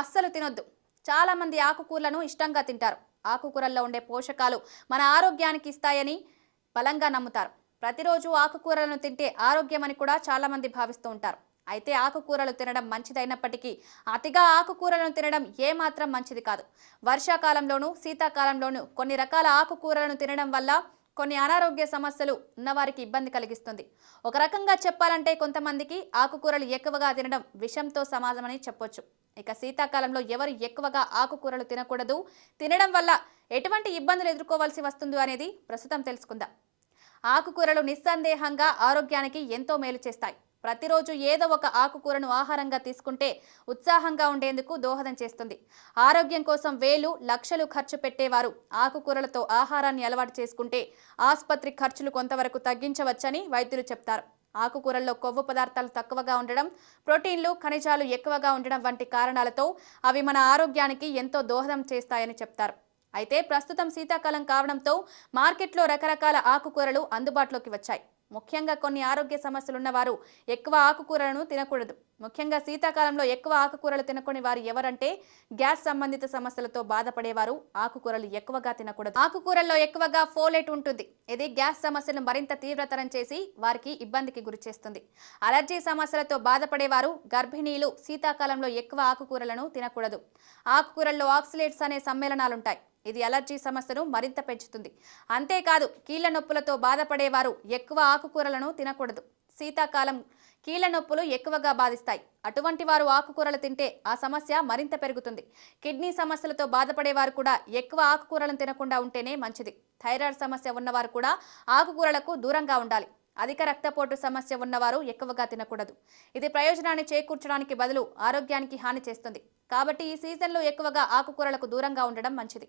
అస్సలు తినొద్దు. చాలా మంది ఆకుకూరలను ఇష్టంగా తింటారు. ఆకుకూరల్లో ఉండే పోషకాలు మన ఆరోగ్యానికి ఇస్తాయని బలంగా నమ్ముతారు. ప్రతిరోజు ఆకుకూరలను తింటే ఆరోగ్యమని కూడా చాలా మంది భావిస్తూ ఉంటారు. అయితే ఆకుకూరలు తినడం మంచిదైనప్పటికీ అతిగా ఆకుకూరలను తినడం ఏమాత్రం మంచిది కాదు. వర్షాకాలంలోనూ శీతాకాలంలోనూ కొన్ని రకాల ఆకుకూరలను తినడం వల్ల కొన్ని అనారోగ్య సమస్యలు ఉన్నవారికి ఇబ్బంది కలిగిస్తుంది. ఒక రకంగా చెప్పాలంటే కొంతమందికి ఆకుకూరలు ఎక్కువగా తినడం విషంతో సమానమని చెప్పొచ్చు. ఇక శీతాకాలంలో ఎవరు ఎక్కువగా ఆకుకూరలు తినకూడదు, తినడం వల్ల ఎటువంటి ఇబ్బందులు ఎదుర్కోవాల్సి వస్తుందో అనేది ప్రస్తుతం తెలుసుకుందాం. ఆకుకూరలు నిస్సందేహంగా ఆరోగ్యానికి ఎంతో మేలు చేస్తాయి. ప్రతిరోజు ఏదో ఒక ఆకుకూరను ఆహారంగా తీసుకుంటే ఉత్సాహంగా ఉండేందుకు దోహదం చేస్తుంది. ఆరోగ్యం కోసం వేలు లక్షలు ఖర్చు పెట్టేవారు ఆకుకూరలతో ఆహారాన్ని అలవాటు చేసుకుంటే ఆసుపత్రి ఖర్చులు కొంతవరకు తగ్గించవచ్చని వైద్యులు చెప్తారు. ఆకుకూరల్లో కొవ్వు పదార్థాలు తక్కువగా ఉండడం, ప్రోటీన్లు ఖనిజాలు ఎక్కువగా ఉండడం వంటి కారణాలతో అవి మన ఆరోగ్యానికి ఎంతో దోహదం చేస్తాయని చెప్తారు. అయితే ప్రస్తుతం శీతాకాలం కావడంతో మార్కెట్లో రకరకాల ఆకుకూరలు అందుబాటులోకి వచ్చాయి. ముఖ్యంగా కొన్ని ఆరోగ్య సమస్యలు ఉన్నవారు ఎక్కువ ఆకుకూరలను తినకూడదు. ముఖ్యంగా శీతాకాలంలో ఎక్కువ ఆకుకూరలు తినకొని వారు ఎవరంటే గ్యాస్ సంబంధిత సమస్యలతో బాధపడేవారు ఆకుకూరలు ఎక్కువగా తినకూడదు. ఆకుకూరల్లో ఎక్కువగా ఫోలేట్ ఉంటుంది. ఇది గ్యాస్ సమస్యను మరింత తీవ్రతరం చేసి వారికి ఇబ్బందికి గురి చేస్తుంది. అలర్జీ సమస్యలతో బాధపడేవారు, గర్భిణీలు శీతాకాలంలో ఎక్కువ ఆకుకూరలను తినకూడదు. ఆకుకూరల్లో ఆక్సిలేట్స్ అనే సమ్మేళనాలుంటాయి. ఇది అలర్జీ సమస్యను మరింత పెంచుతుంది. అంతేకాదు కీళ్ల నొప్పులతో బాధపడేవారు ఎక్కువ ఆకుకూరలను తినకూడదు. శీతాకాలం కీళ్ల నొప్పులు ఎక్కువగా బాధిస్తాయి. అటువంటి వారు ఆకుకూరలు తింటే ఆ సమస్య మరింత పెరుగుతుంది. కిడ్నీ సమస్యలతో బాధపడేవారు కూడా ఎక్కువ ఆకుకూరలను తినకుండా ఉంటేనే మంచిది. థైరాయిడ్ సమస్య ఉన్నవారు కూడా ఆకుకూరలకు దూరంగా ఉండాలి. అధిక రక్తపోటు సమస్య ఉన్నవారు ఎక్కువగా తినకూడదు. ఇది ప్రయోజనాన్ని చేకూర్చడానికి బదులు ఆరోగ్యానికి హాని చేస్తుంది. కాబట్టి ఈ సీజన్లో ఎక్కువగా ఆకుకూరలకు దూరంగా ఉండడం మంచిది.